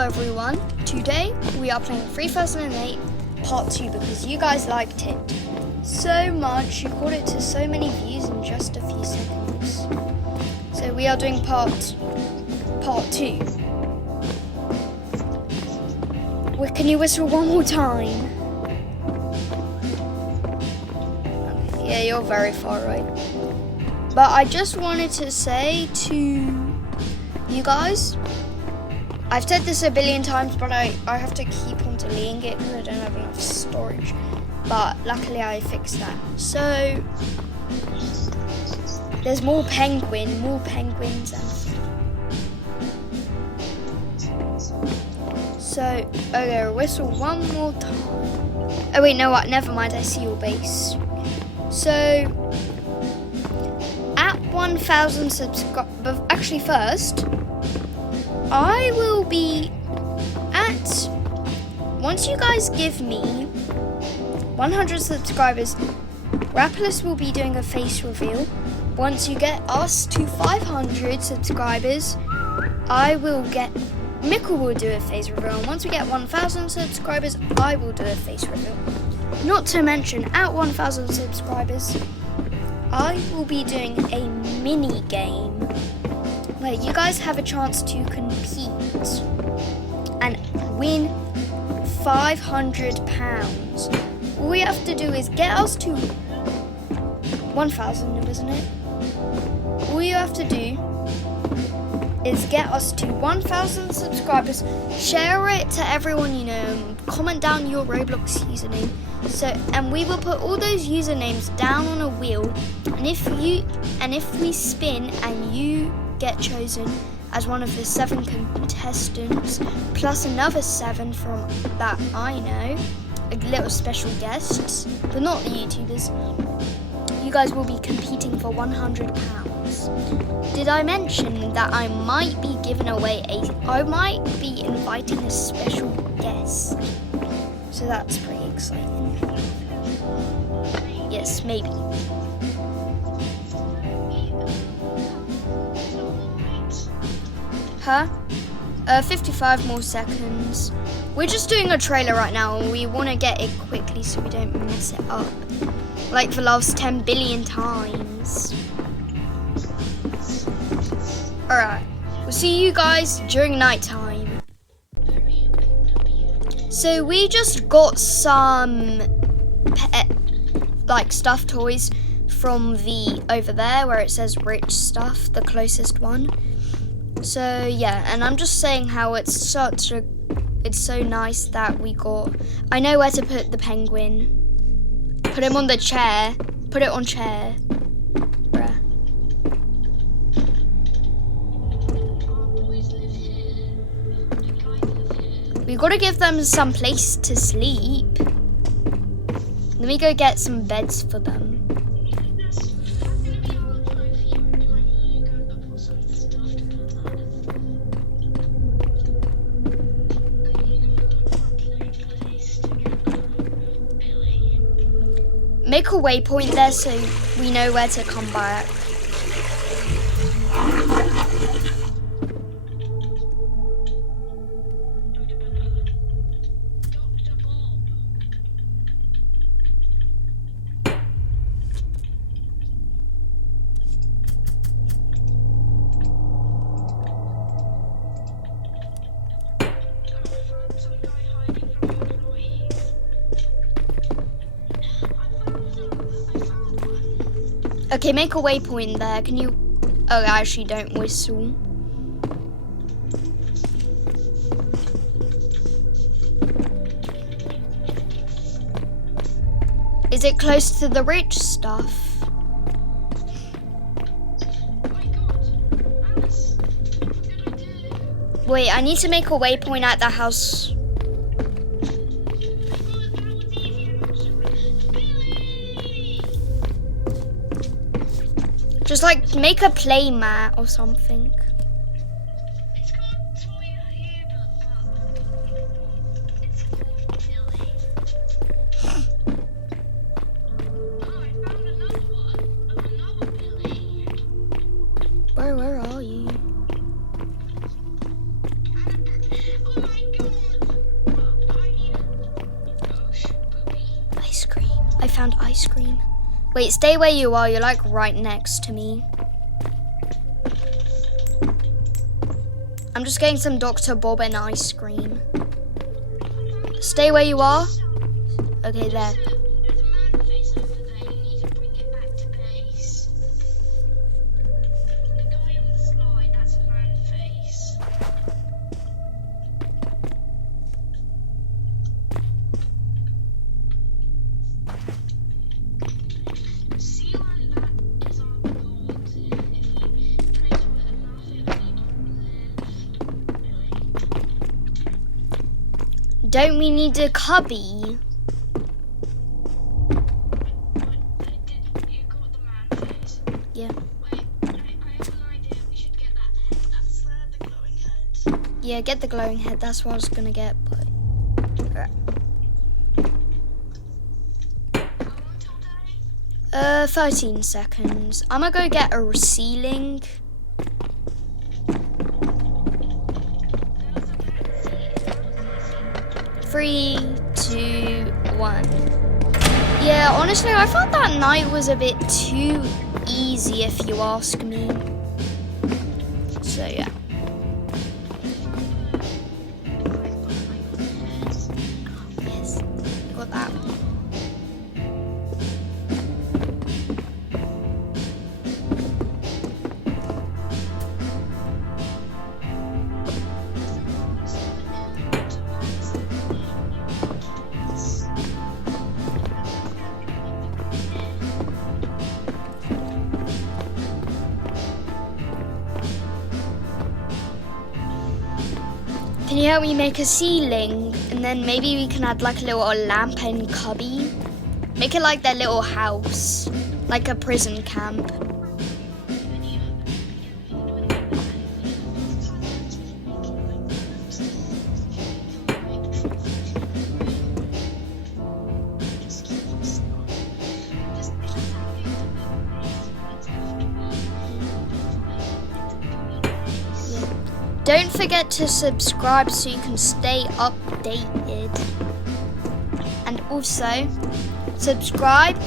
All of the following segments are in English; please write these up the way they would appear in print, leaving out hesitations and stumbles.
everyone, today we are playing 3008 Part 2 because you guys liked it so much, you got it to so many views in just a few seconds. So we are doing part 2. Can you whistle one more time? Yeah, you're very far away. But I just wanted to say to you guys, I've said this a billion times, but I have to keep on deleting it because I don't have enough storage. But luckily I fixed that. So there's more penguins and so okay, whistle one more time. Oh wait, no what? Never mind. I see your base. So at 1,000 subscribers, actually first, I will be at, once you guys give me 100 subscribers, Rapolis will be doing a face reveal. Once you get us to 500 subscribers, Mikkel will do a face reveal. And once we get 1,000 subscribers, I will do a face reveal. Not to mention, at 1,000 subscribers, I will be doing a mini game where you guys have a chance to compete and win £500. All we have to do is get us to 1,000, isn't it? All you have to do is get us to 1,000 subscribers, share it to everyone you know, comment down your Roblox username. And we will put all those usernames down on a wheel, and if we spin and you get chosen as one of the 7 contestants, plus another 7 from that I know, little special guests, but not the YouTubers, you guys will be competing for £100. Did I mention that I might be giving away I might be inviting a special guest? So that's pretty exciting. Yes, maybe. Huh? 55 more seconds. We're just doing a trailer right now and we want to get it quickly so we don't mess it up. Like the last 10 billion times. Alright, we'll see you guys during nighttime. So we just got some stuffed toys from the over there where it says rich stuff, the closest one. So yeah, and I'm just saying how it's so nice that we got. I know where to put the penguin. Put him on the chair. Put it on chair. Bruh. We gotta give them some place to sleep. Let me go get some beds for them. Make a waypoint there so we know where to come back. Okay, make a waypoint there. Can you? Oh, actually, don't whistle. Is it close to the rich stuff? Wait, I need to make a waypoint at the house. Just like make a play mat or something. It's called Toy Hubert. It's silly. Oh, I found another one of another Billy. Where are you? Oh my found ice cream. Wait, stay where you are. You're like right next to me. I'm just getting some Dr. Bob and ice cream. Stay where you are. Okay, there. There's a man face over there. You need to bring it back to base. The guy on the slide, that's a man face. Sea Lion, that is our god. If we pray to it enough, it will live. Don't we need a cubby? You got the man face. Yeah. Wait, I have an idea. We should get that head. That's the glowing head. Yeah, get the glowing head. That's what I was gonna get, but... Alright. How long till day? 13 seconds. I'm gonna go get a ceiling. Three, two, one. Yeah, honestly, I thought that night was a bit too easy, if you ask me. So yeah. Yes, got that. Can you help me make a ceiling? And then maybe we can add like a little lamp and cubby. Make it like their little house. Like a prison camp. Don't forget to subscribe so you can stay updated. And also, subscribe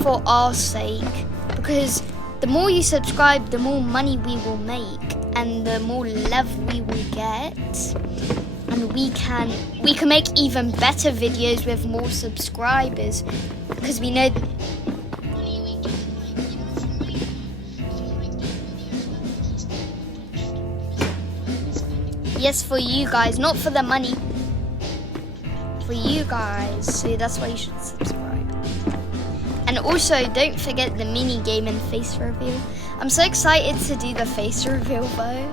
for our sake. Because the more you subscribe, the more money we will make. And the more love we will get. And we can make even better videos with more subscribers. Because we know... Yes, for you guys, not for the money. For you guys. So that's why you should subscribe. And also, don't forget the mini game and face reveal. I'm so excited to do the face reveal though.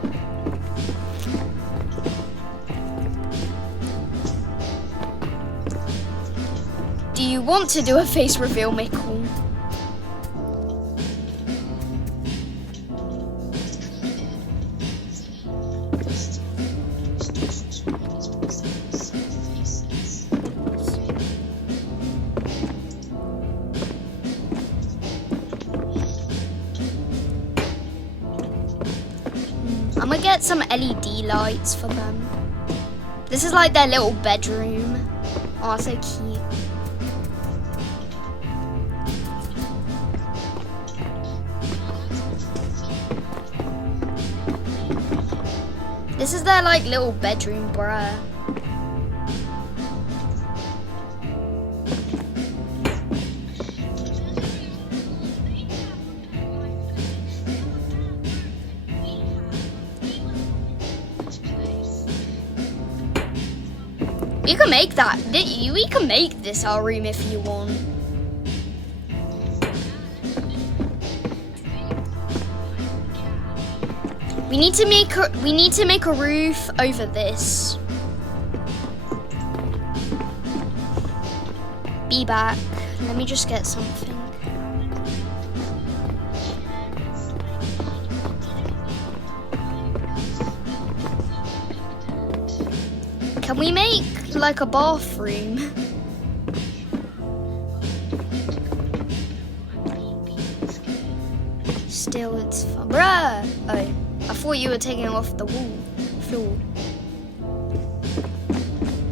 Do you want to do a face reveal, Michael? I'm gonna get some LED lights for them. This is like their little bedroom. Oh, so cute. This is their like little bedroom, bruh. We can make that. We can make this our room if you want. We need to make a roof over this. Be back. Let me just get something. Can we make like a bathroom? Still, it's fun. Bruh! Oh, I thought you were taking off the floor.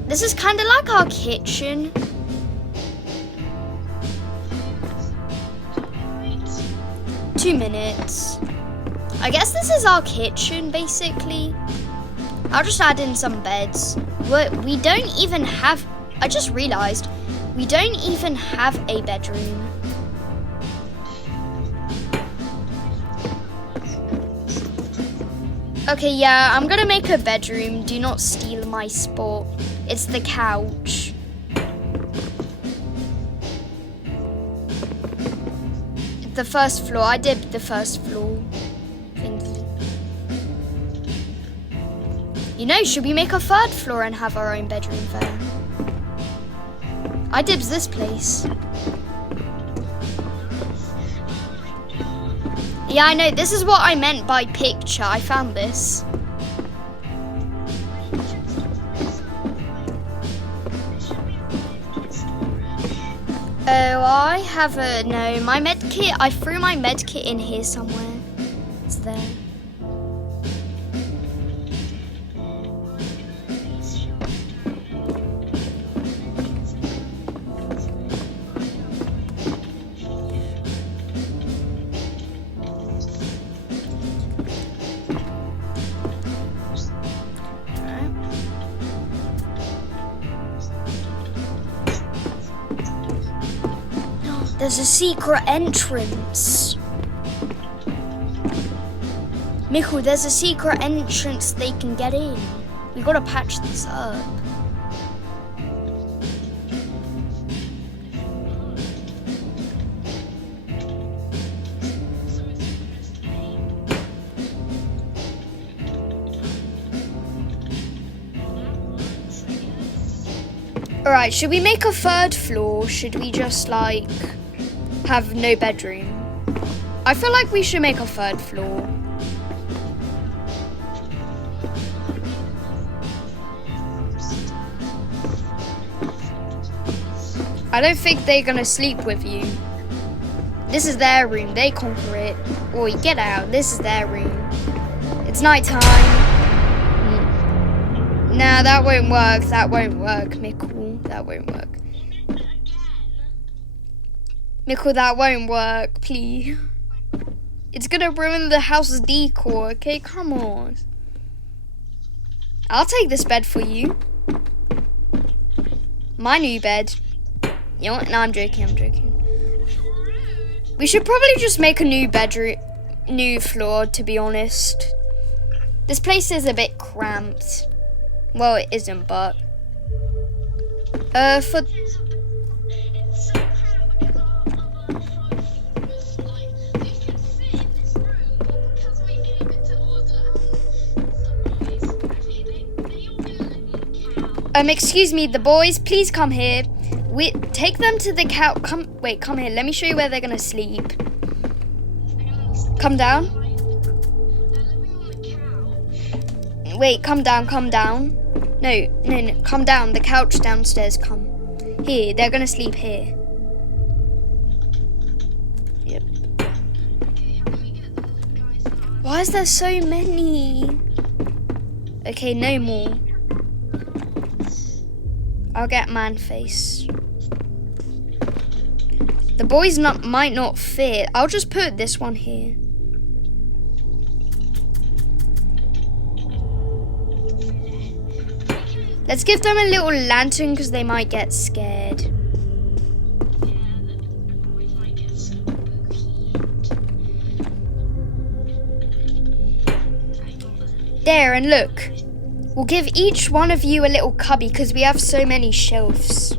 This is kind of like our kitchen. 2 minutes. I guess this is our kitchen, basically. I'll just add in some beds. We don't even have... I just realised, we don't even have a bedroom. Okay, yeah, I'm gonna make a bedroom. Do not steal my spot. It's the couch. The first floor. I did the first floor. Thingy. You know, should we make a third floor and have our own bedroom there? I dibs this place. Yeah, I know. This is what I meant by picture. I found this. Oh, I have a... No, my med kit... I threw my med kit in here somewhere. It's there. There's a secret entrance. Michael, there's a secret entrance they can get in. We gotta patch this up. Alright, should we make a third floor? Should we just like have no bedroom? I feel like we should make a third floor. I don't think they're gonna sleep with you. This is their room, they conquer it. Oi, get out, this is their room. It's night time. Nah, that won't work, Michael. That won't work. Michael, that won't work, please. It's gonna ruin the house's decor, okay? Come on. I'll take this bed for you. My new bed. You know what? No, I'm joking. We should probably just make a new bedroom, new floor, to be honest. This place is a bit cramped. Well, it isn't, but... for... excuse me, the boys, please come here. Take them to the couch. Come here. Let me show you where they're gonna sleep. Come down. Wait, come down. No, come down. The couch downstairs, come. Here, they're gonna sleep here. Yep. Why is there so many? Okay, no more. I'll get man face. The boys might not fit. I'll just put this one here. Let's give them a little lantern because they might get scared. There, and look. We'll give each one of you a little cubby because we have so many shelves.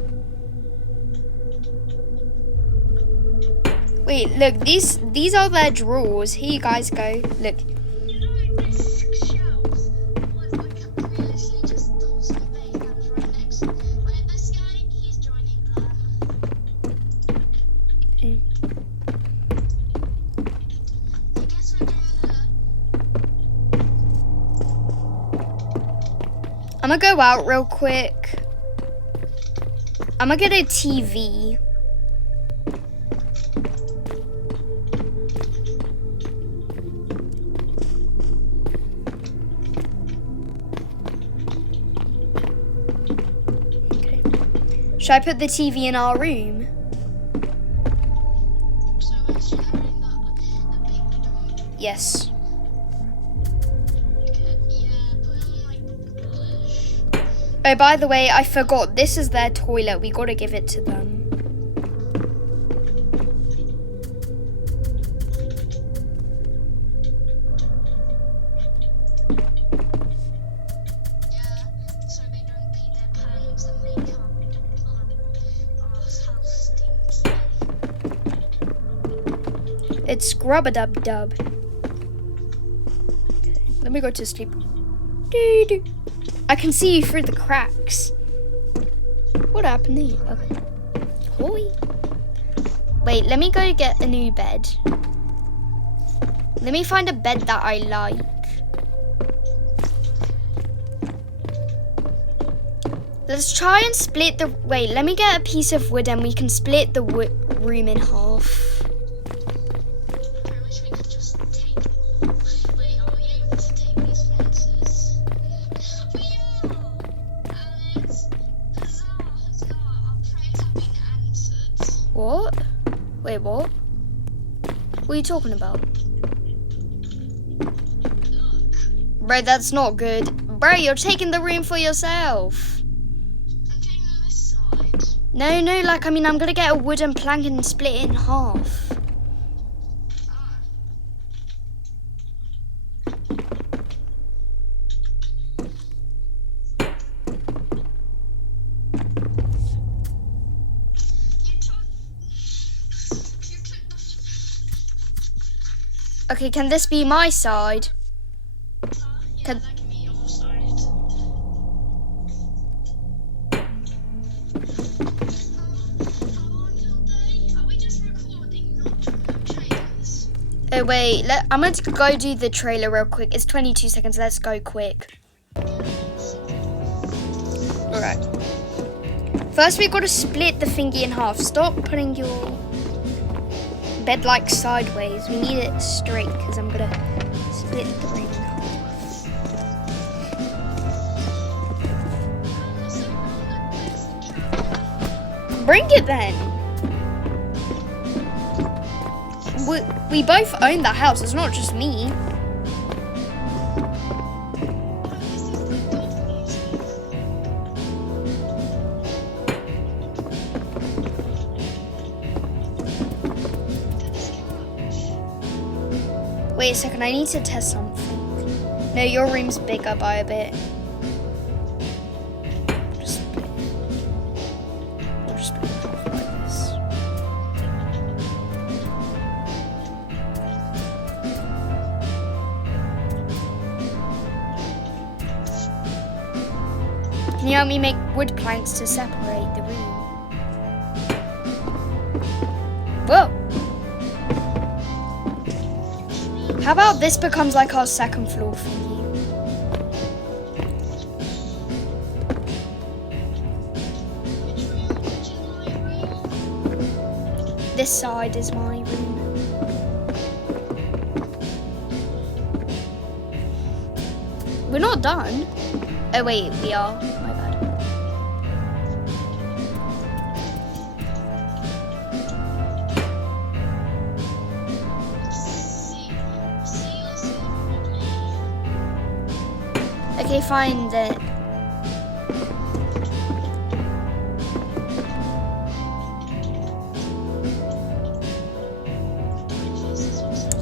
Wait, look, these are their drawers. Here you guys go. Look. I'm gonna go out real quick. I'm gonna get a TV. Okay. Should I put the TV in our room? So actually, I mean the big Yes. Yeah, put it on like bush. Oh, by the way, I forgot. This is their toilet. We gotta give it to them. Yeah, so they don't pee their pants and make our house stinky. It's scrub-a-dub-dub. Okay, let me go to sleep. Doo-doo. I can see you through the cracks. What happened to you? Okay. Hoi. Wait, let me go get a new bed. Let me find a bed that I like. Let's try and split the... Wait, let me get a piece of wood and we can split the room in half. I wish we could just take... Wait, are we able to take these fences? We are! Alex! Huzzah! Our prayers have been answered. What? Wait, what? What are you talking about? Look, Bro, that's not good. Bro, you're taking the room for yourself. I'm taking on this side. No, like, I mean, I'm gonna get a wooden plank and split it in half. Ah. You took the... Okay, can this be my side? Yeah, Can- that can be your side. How long till day? Are we just recording, not trailers? Oh, wait, I'm going to go do the trailer real quick. It's 22 seconds, let's go quick. Alright. First, we've got to split the thingy in half. Stop putting your bed like sideways. We need it straight, because I'm going to split the room in half. Bring it then. We both own the house. It's not just me. This is the dog music. To this couch. Wait a second. I need to test something. No, your room's bigger by a bit. Just split it. We'll just split it half like this. Can you help me make wood planks to separate the room? Whoa! How about this becomes like our second floor thingy? Which is my room? This side is my room. We're not done. Oh wait, we are. My bad. See you soon. Okay, fine then.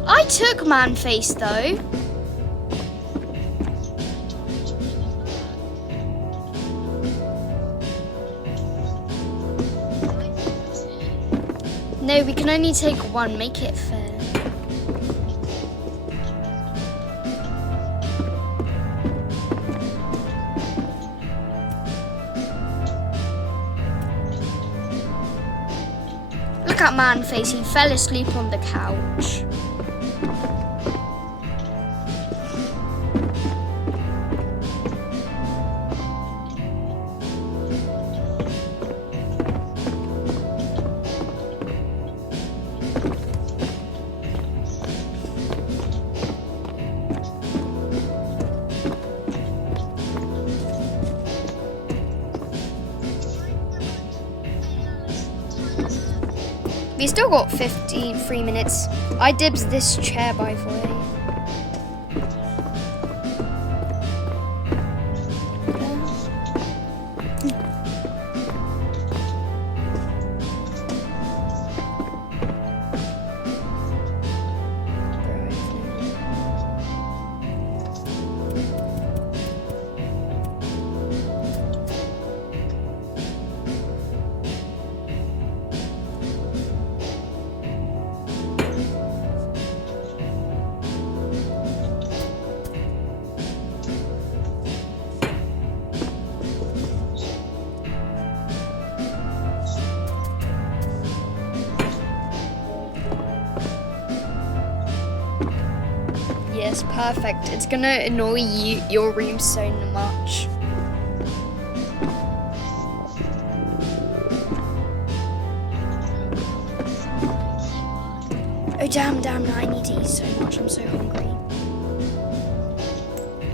I took man face though. No, we can only take one. Make it fair. Look at man face. He fell asleep on the couch. We still got 53 minutes. I dibs this chair, by the way. It's perfect. It's gonna annoy your room so much. Oh damn, I need to eat so much. I'm so hungry.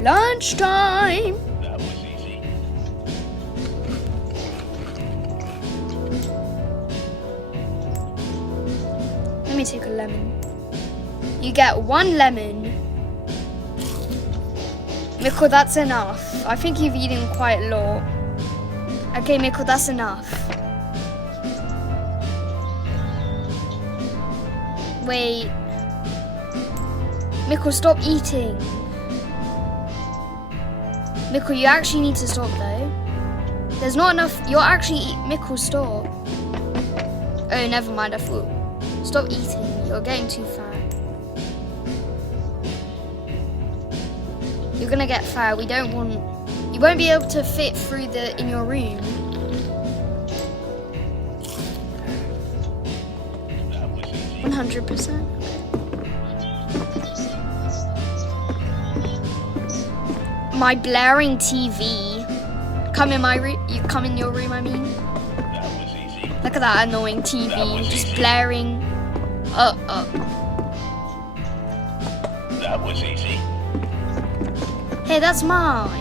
Lunchtime! That was easy. Let me take a lemon. You get 1 lemon. Mikko, that's enough. I think you've eaten quite a lot. Okay, Mikko, that's enough. Wait. Mikko, stop eating. Mikko, you actually need to stop though. There's not enough. You're actually Mikko, stop. Oh, never mind. I thought. Stop eating. You're getting too fat. You're gonna get fat. We don't want. You won't be able to fit through in your room. That was easy. 100%. My blaring TV. Come in my room. You come in your room. I mean. That was easy. Look at that annoying TV, just blaring. That was easy. Hey, that's mine.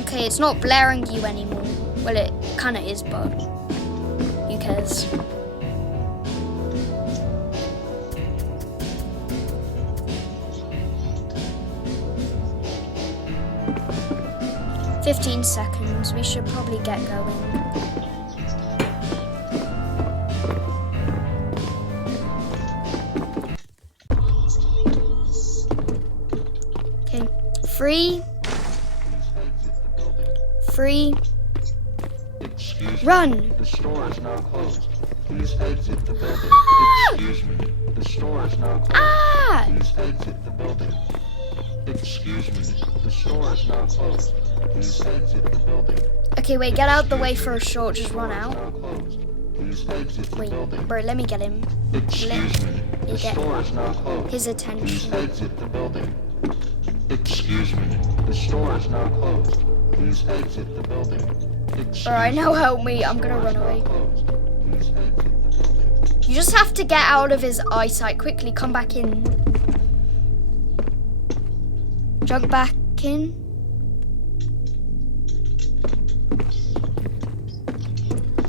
Okay, it's not blaring you anymore. Well, it kind of is, but who cares? "15 seconds. We should probably get going." Okay, 3, 3, Excuse me. run. The store is now closed. Please exit the building. Excuse me. The store is now closed. Ah! Please exit the building. Excuse me. The store is now closed. Please exit the building. Okay, wait, get out the way for a short. Just run Now out. closed. Please exit the Wait, building. bro, let me get him. Excuse me. You The get store is now closed. his Please attention. exit the building. Excuse me. The store is now closed. Please exit the building. Alright, now help me. I'm gonna run away. Closed. Please exit the building. You just have to get out of his eyesight quickly. Come back in. Jump back in.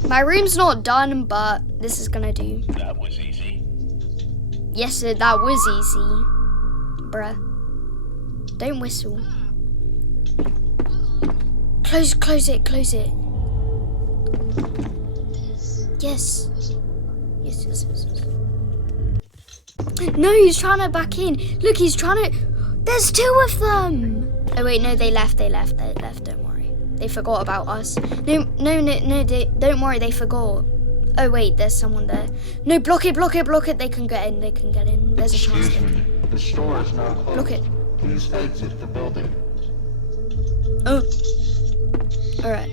My room's not done, but this is gonna do. That was easy. Yes, sir, that was easy. Bruh. Don't whistle. Close it. Yes. Yes. No, he's trying to back in. Look, he's trying to... There's 2 of them. Oh, wait, no, they left. Don't worry. They forgot about us. No, don't worry, they forgot. Oh, wait, there's someone there. No, block it. They can get in. There's a chance. Excuse me. The store is now closed. Block it. Please exit the building. Oh. Alright.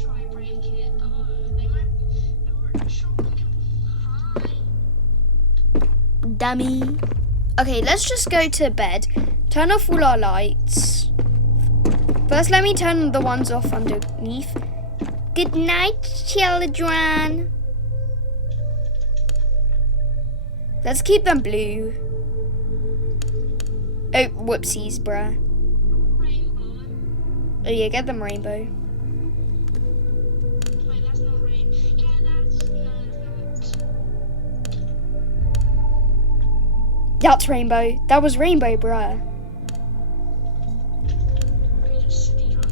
Try break it. They might. Dummy. Okay, let's just go to bed. Turn off all our lights. First, let me turn the ones off underneath. Good night, children. Let's keep them blue. Oh, whoopsies, bruh. Rainbow. Oh yeah, get them rainbow. Wait, that's not rain. Yeah, that's That's rainbow. That was rainbow, bruh. we just speed on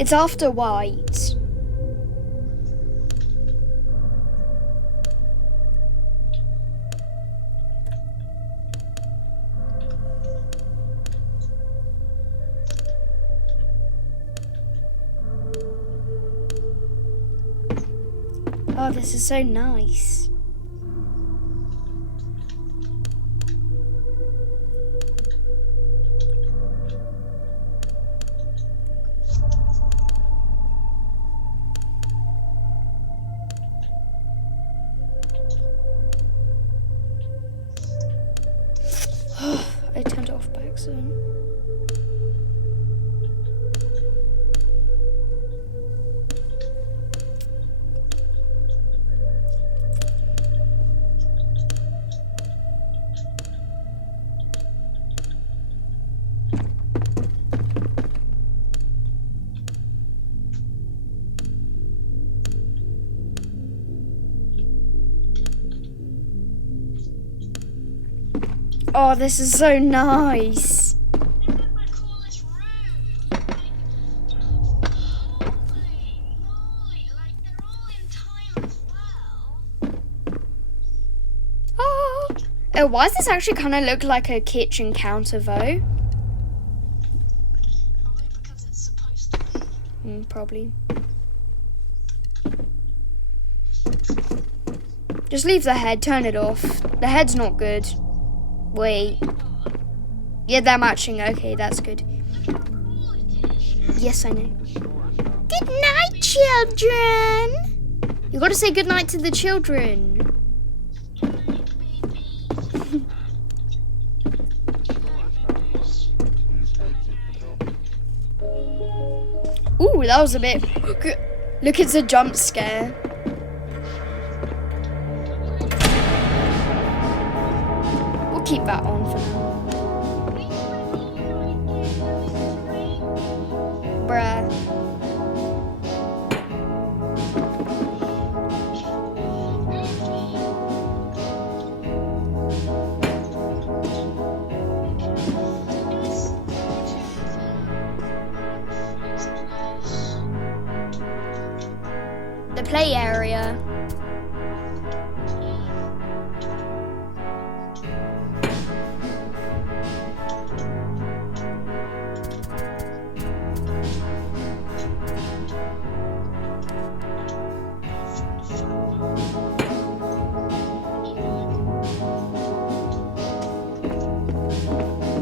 It's after white. Oh, this is so nice. doing? Oh, this is so nice. This is the coolest room. Holy moly, like they're all in time as well. Oh, why does this actually kind of look like a kitchen counter though? Probably because it's supposed to be. Probably. Just leave the head, turn it off. The head's not good. Wait. Yeah, they're matching. Okay, that's good. Yes, I know. Good night, children. You gotta say good night to the children. Ooh, that was a bit. Look, it's a jump scare. We'll keep that on for now. Bruh. The play area.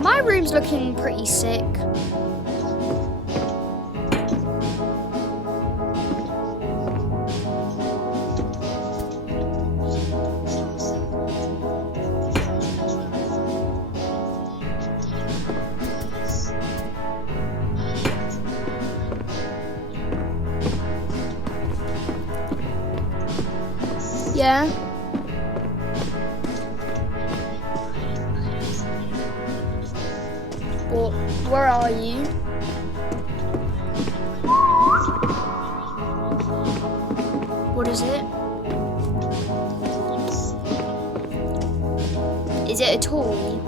My room's looking pretty sick. Yeah. Well, where are you? What is it? Is it a toy?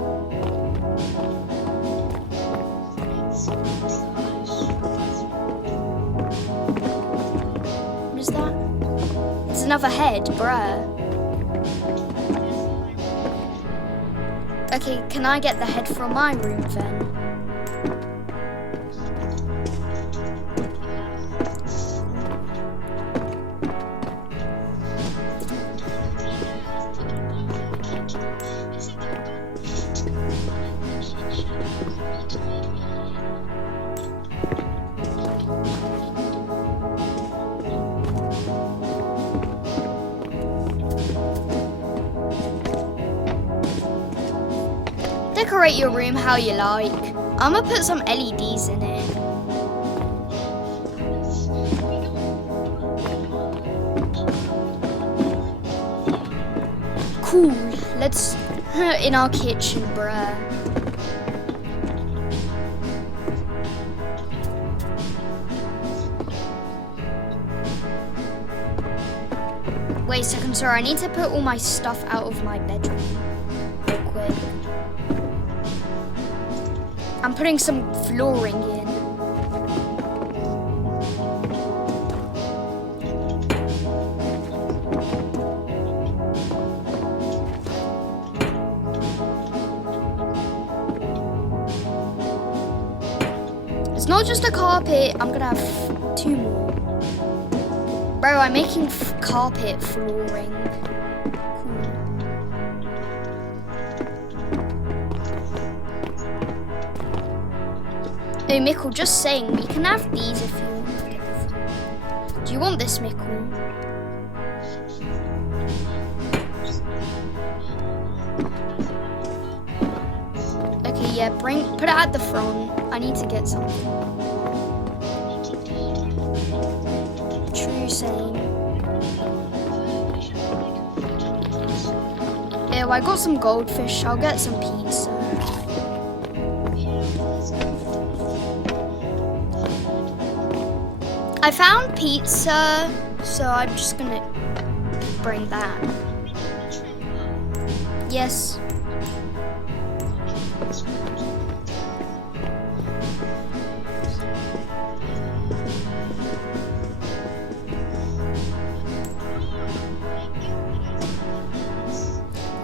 What is that? It's another head, bruh. Okay, can I get the head from my room then? Decorate your room how you like. I'm gonna put some LEDs in it. Cool. Let's in our kitchen, bruh. Wait a second, sorry. I need to put all my stuff out of my bedroom real quick. I'm putting some flooring in. It's not just a carpet, I'm gonna have 2 more. Bro, I'm making carpet flooring. No, Mickle, just saying, we can have these if you want. Do you want this, Mickle? Okay, Yeah, put it at the front. I need to get something. True saying. Ew, I got some goldfish. I'll get some pizza. I found pizza, so I'm just gonna bring that. Yes.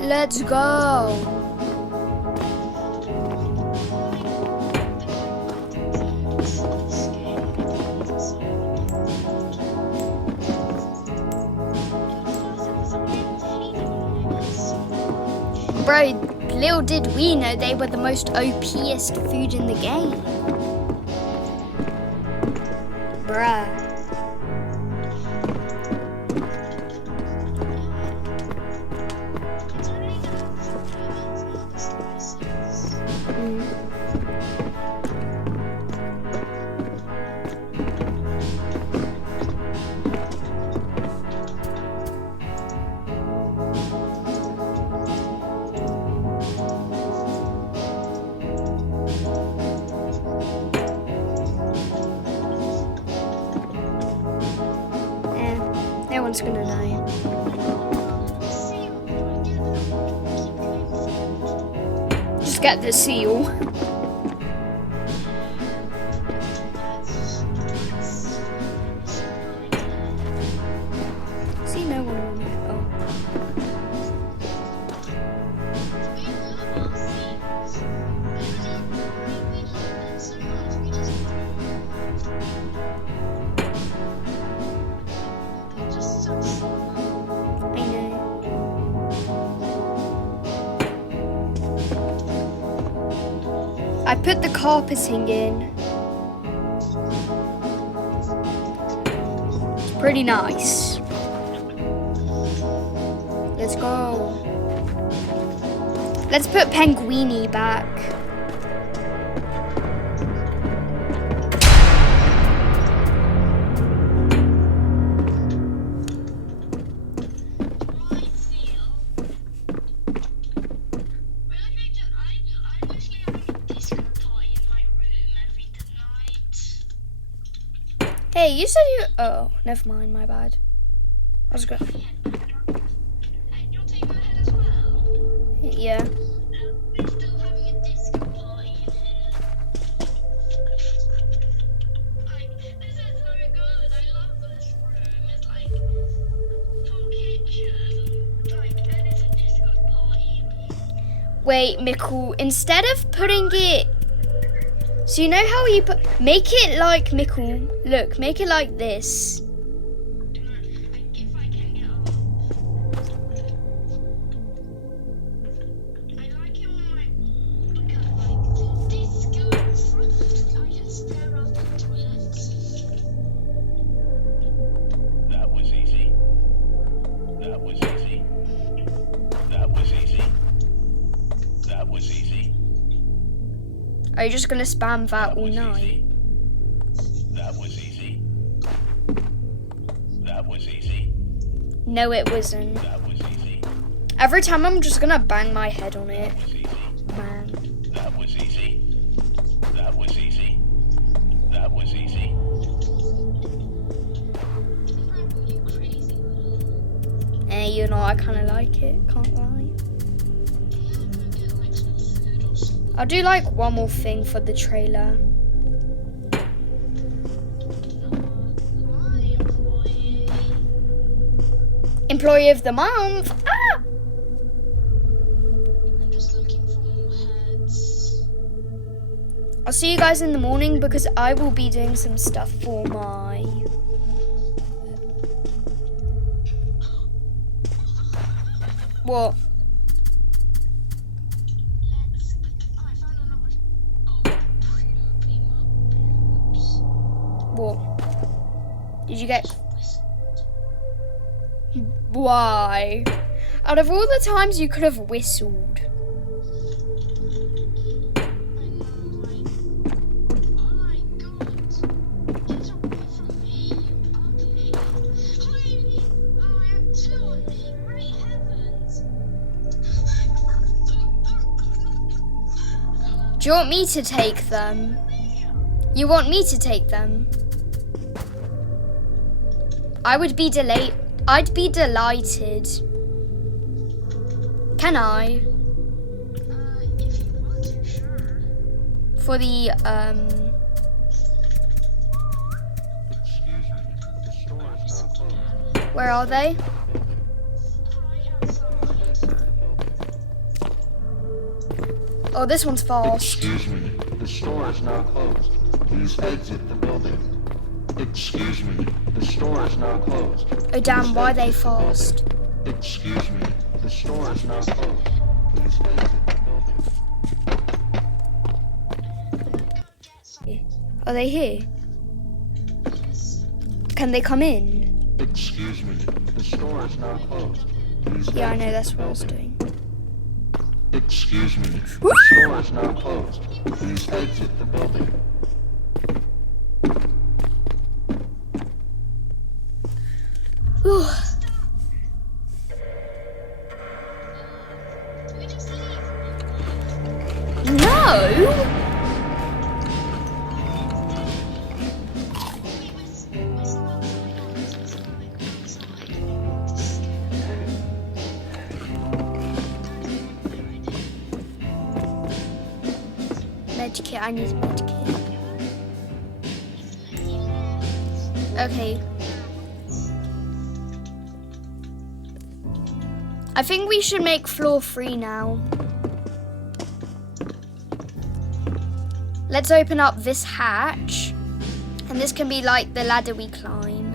Let's go. Bro, little did we know they were the most OP'est food in the game. Bruh. No one's gonna know. Just get the seal. See, no one will know. Oh. I put the carpeting in. It's pretty nice. Let's go. Let's put Penguini back. Hey, you said you... Oh, never mind, my bad. I was good. You're taking my head as well? Yeah. We're still having a disco party in here. Like, this is so good. I love this room. It's like full kitchen. Like, and it's a disco party. Wait, Mickle, instead of putting it... So you know how you put... Make it like, Mickle, look, make it like this. If I can get off. I like it on my wall because, like, disco in front. I can stare out into it. That was easy. That was easy. That was easy. That was easy. Are you just gonna spam that all was night? easy. That was easy. That was easy. No, it wasn't. That was easy. Every time I'm just gonna bang my head on it. That was easy. Man. That was easy. That was easy. That was easy. You crazy. You know, I kinda like it, can't lie. I'll do like one more thing for the trailer. Employee of the month. Ah! I'm just looking for more heads. I'll see you guys in the morning because I will be doing some stuff for my... What? I found another. Oops. What? Did you get... Why? Out of all the times you could have whistled. you want me to take them? You want me to take them? I'd be delighted. Can I? If you want to, sure. For the Excuse me, the store is now closed. where are they? Right outside. Oh, this one's fast. Excuse me, the store is now closed. Please exit the building. Excuse me, the store is now closed. Oh damn, why are they fast? Excuse me, the store is now closed. Please exit the building. Are they here? Can they come in? Excuse me, the store is now closed. Please Yeah, I exit know, that's the what I was building. doing. Excuse me, the store is now closed. Please exit the building. Whew. Do we just leave? No! We saw outside. Medkit, I need a medkit. Okay. I think we should make floor 3 now. Let's open up this hatch. And this can be like the ladder we climb.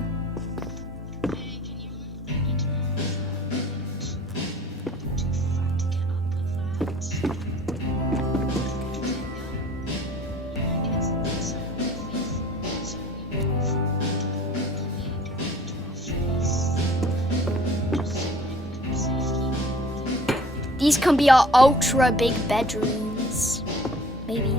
These can be our ultra big bedrooms. Maybe.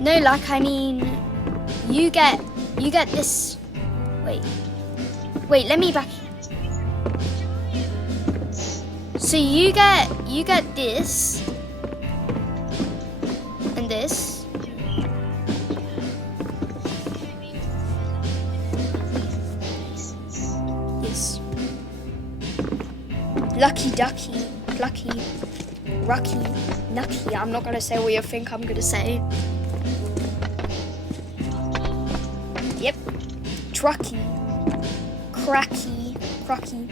No, like I mean, you get this. Wait, let me back. So you get this and this. Yes. Lucky ducky, plucky, rucky, nucky. I'm not gonna say what you think I'm gonna say. Yep. Trucky. Cracky. Crocky.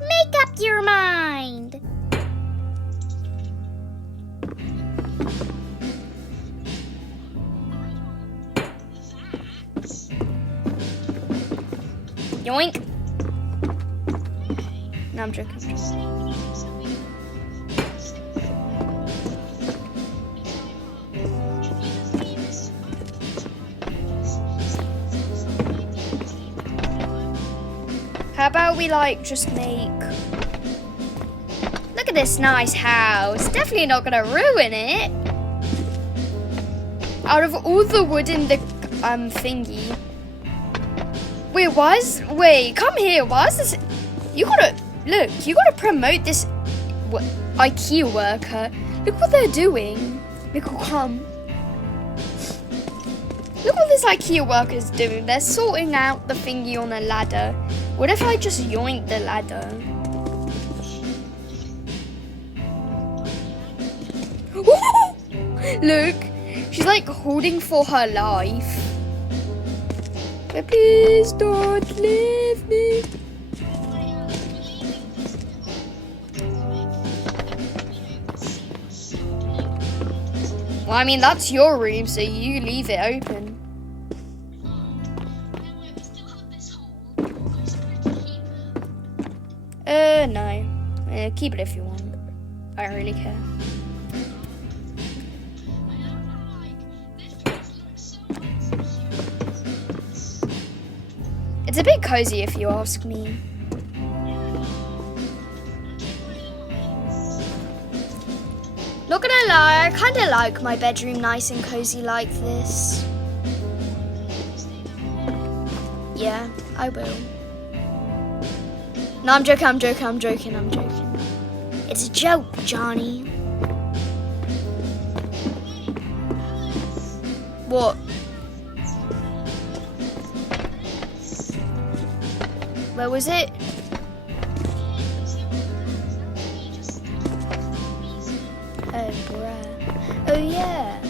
Make up your mind. Yoink. No, I'm joking. How about we like just make... Look at this nice house. Definitely not gonna ruin it. Out of all the wood in the thingy. Wait, come here. Why is this... You gotta promote this IKEA worker. Look what they're doing. Michael, come. Look what this IKEA worker's doing. They're sorting out the thingy on a ladder. What if I just yoink the ladder? Look, she's like holding for her life. But please don't leave me. Well, I mean, that's your room, so you leave it open. No. Keep it if you want. I don't really care. It's a bit cozy if you ask me. kind of like my bedroom nice and cozy like this. Yeah, I will. No, I'm joking. It's a joke, Johnny. What? Where was it? Oh, bruh. Oh, yeah.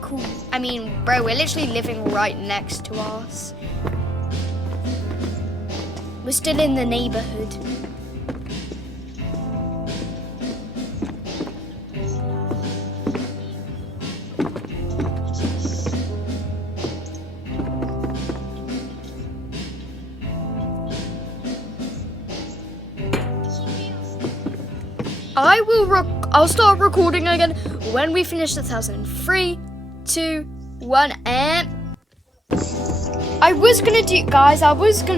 Cool. I mean, bro, we're literally living right next to us. We're still in the neighborhood. I'll start recording again when we finish this house in 3, 2, 1, and I was gonna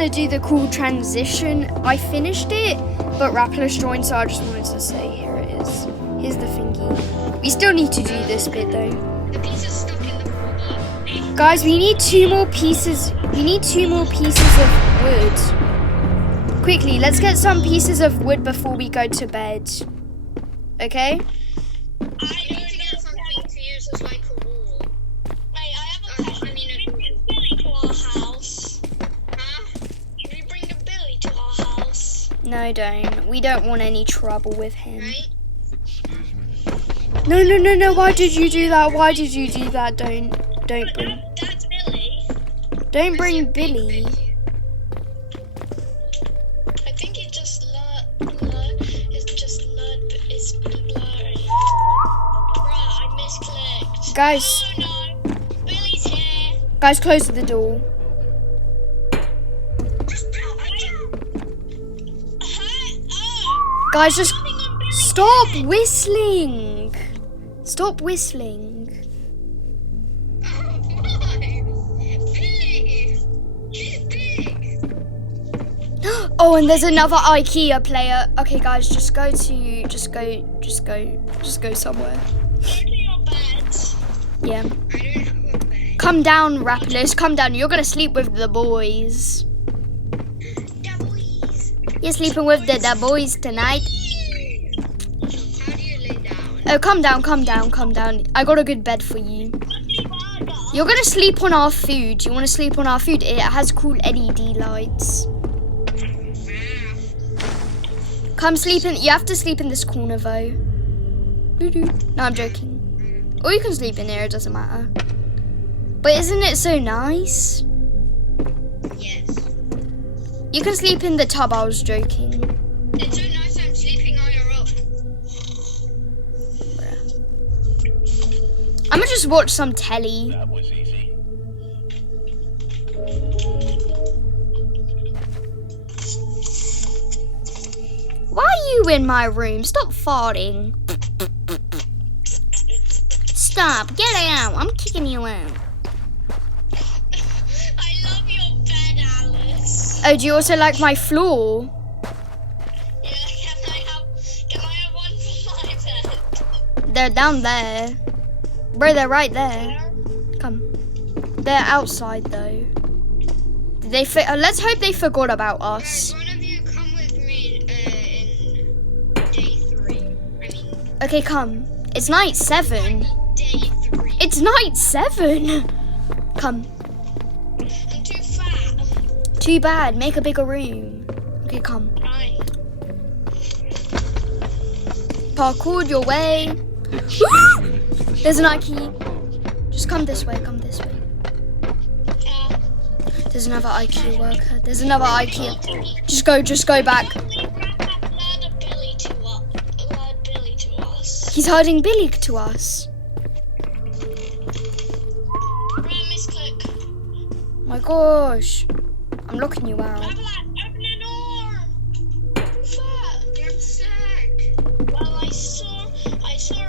do the cool transition. I finished it, but Rapplers joined, so I just wanted to say here it is. Here's the thingy. We still need to do this bit though. The piece is stuck in the corner. Guys, we need 2 more pieces. We need 2 more pieces of wood. Quickly, let's get some pieces of wood before we go to bed. Okay? I need to get something to use as like a wall. Wait, I have a question. Should we bring Billy to our house? Huh? Should we bring the Billy to our house? No, don't. We don't want any trouble with him. Right? No. Why did you do that? Don't bring. That's Billy. Don't bring Billy. I think it just it's blurry. Bruh, I misclicked. Guys, Oh no, Billy's here. guys, close the door. Guys, just stop whistling. Stop whistling. Oh, and there's another IKEA player. Okay, guys, just go somewhere. Go to your bed. Yeah. I don't have a bed. Come down, Rapplers. Come down. You're gonna sleep with the boys. Boys. You're sleeping with the boys tonight. How do you lay down? Oh, come down. I got a good bed for you. You're gonna sleep on our food. You wanna sleep on our food? It has cool LED lights. Come sleep in. You have to sleep in this corner though. No, I'm joking. Or you can sleep in there. It doesn't matter. But isn't it so nice? Yes. You can sleep in the tub. I was joking. It's so nice I'm sleeping higher up. I'm gonna just watch some telly. That was easy. Why are you in my room? Stop farting. Stop. Get out. I'm kicking you out. I love your bed, Alice. Oh, do you also like my floor? Yeah, can I have one for my bed? They're down there. Bro, they're right there. Come. They're outside though. Did they let's hope they forgot about us. One of you come with me in day 3. Okay, come. It's night 7. Day 3. It's night 7. Come. I'm too fat. Too bad. Make a bigger room. Okay, come. Right. Parkour your way. There's an IKEA. Just come this way. There's another IKEA worker. There's another IKEA. Just go back. Led Billy to us. He's herding Billy to us. Misclick. My gosh. I'm locking you out. Open the door. Fuck, I'm sick. Well, I saw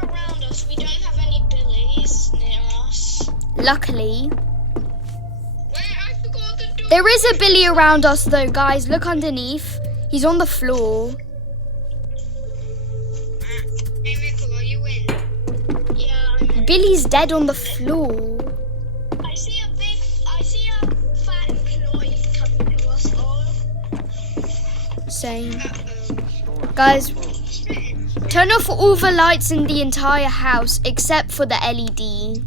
around us. We don't have any Billies near us. Luckily. Wait, I forgot the door. There is a Billy around us though, guys. Look underneath. He's on the floor. Hey, Michael, are you in? Billy's dead on the floor. I see a fat employee coming to us all. Same. Guys, turn off all the lights in the entire house except for the LED.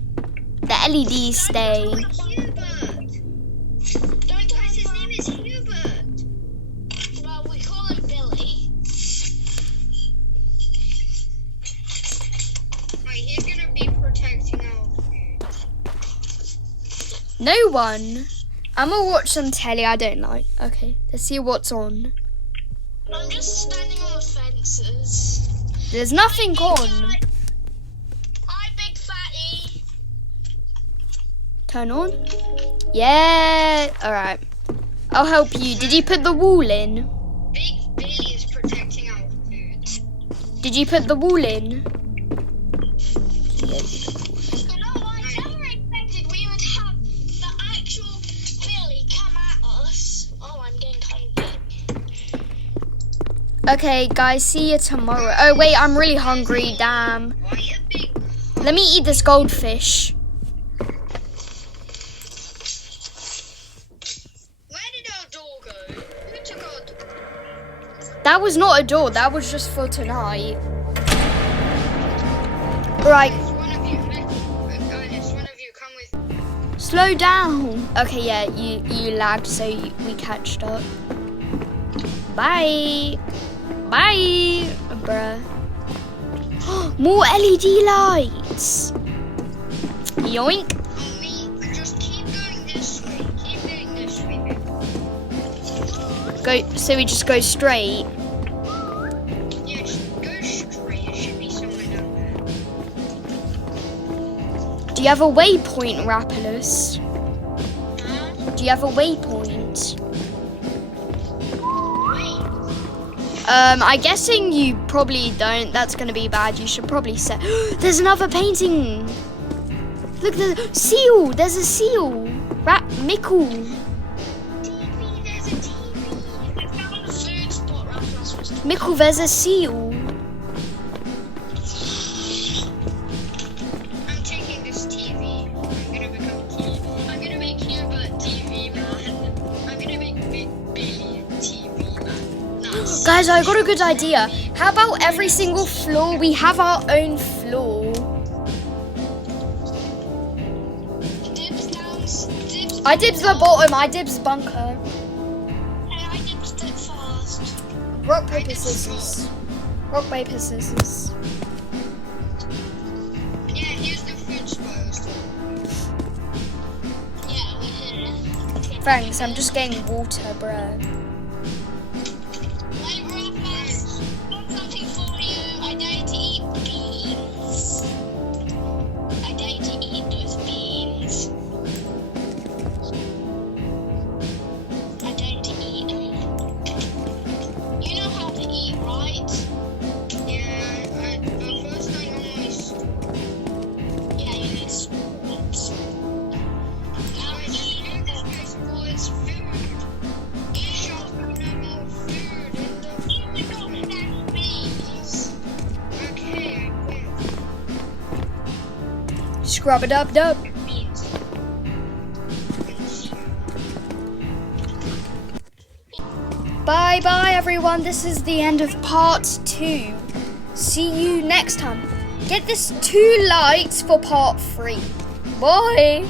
The LEDs stay. Hubert. Don't tell us his name is Hubert. Well, we call him Billy. Right, he's gonna be protecting our food. No one. I'm gonna watch some telly I don't like. Okay, let's see what's on. I'm just standing on the fences. There's nothing on. Hi, big fatty. Turn on. Yeah. Alright. I'll help you. Did you put the wall in? Big Billy is protecting our food. Did you put the wall in? You know, I never expected we would have the actual Billy come at us. Oh, I'm getting kind of big. Okay, guys, see you tomorrow. Oh, wait, I'm really hungry. Damn. Quite a big. Let me eat this goldfish. Where did our door go? Who took our door? That was not a door. That was just for tonight. Right. It's one of you. Guys, one of you come with. Slow down. Okay, yeah, you lagged, so we catched up. Bye. Bye. Bruh. More LED lights. Yoink. Oh, me. Just keep going this way. Keep going this way. Go. So we just go straight. Yeah, just go straight. It should be somewhere down there. Do you have a waypoint, Rapalus? Huh? Do you have a waypoint? Wait. I'm guessing you probably don't. That's gonna be bad. You should probably set. There's another painting. Look, the seal. There's a seal. Mickle. TV, there's a TV. I found a food spot right last was Mickle, there's a seal. I'm taking this TV. I'm gonna become TV. I'm gonna make Hubert TV man. I'm gonna make Big Billy TV man. Nice. Guys, I got a good idea. How about every single floor we have our own floor? Dibs down. Dibs. I dibs the bottom. I dibs bunker. And I dibs it fast. Rock paper scissors. Rock paper scissors. Yeah, here's the food spot. Yeah, we're here. Thanks. I'm just getting water, bruh. Wait, Rufus, got something for you. I dare to eat beans. I dare to eat those beans. I dare to eat them. You know how to eat, right? Yeah, first I almost. Yeah, you need sports. Now I need this place for its food. Each of them have more food in the beans. Okay, I will. Scrub it up, dub. Beans. Bye bye, everyone. This is the end of part 2. See you next time. Get this 2 likes for part 3. Bye.